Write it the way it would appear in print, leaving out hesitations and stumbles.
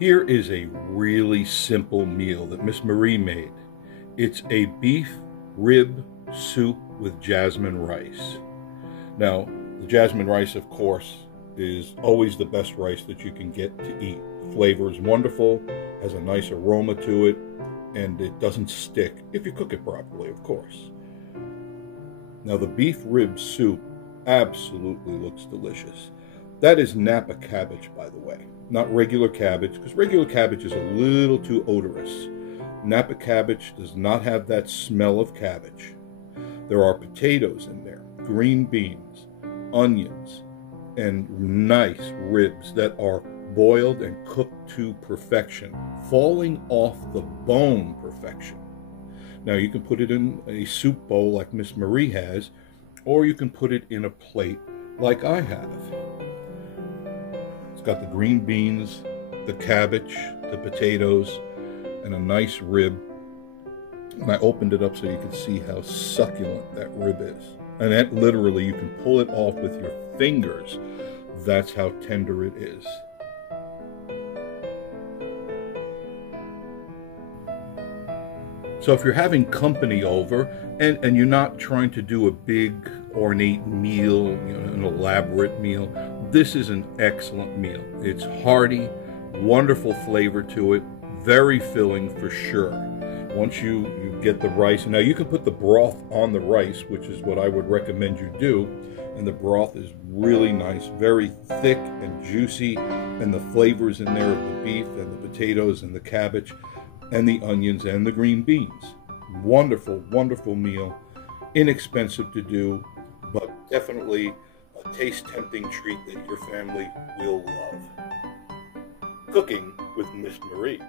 Here is a really simple meal that Miss Marie made. It's a beef rib soup with jasmine rice. Now, the jasmine rice, of course, is always the best rice that you can get to eat. The flavor is wonderful, has a nice aroma to it, and it doesn't stick if you cook it properly, of course. Now, the beef rib soup absolutely looks delicious. That is Napa cabbage, by the way, not regular cabbage, because regular cabbage is a little too odorous. Napa cabbage does not have that smell of cabbage. There are potatoes in there, green beans, onions, and nice ribs that are boiled and cooked to perfection, falling off the bone perfection. Now you can put it in a soup bowl like Miss Marie has, or you can put it in a plate like I have. It's got the green beans, the cabbage, the potatoes, and a nice rib. And I opened it up so you can see how succulent that rib is. And that literally, you can pull it off with your fingers. That's how tender it is. So if you're having company over and you're not trying to do a big ornate meal, an elaborate meal, this is an excellent meal. It's hearty, wonderful flavor to it, very filling for sure. Once you get the rice, now you can put the broth on the rice, which is what I would recommend you do, and the broth is really nice, very thick and juicy, and the flavors in there of the beef and the potatoes and the cabbage and the onions and the green beans. Wonderful, wonderful meal, inexpensive to do, but definitely a taste-tempting treat that your family will love. Cooking with Miss Marie.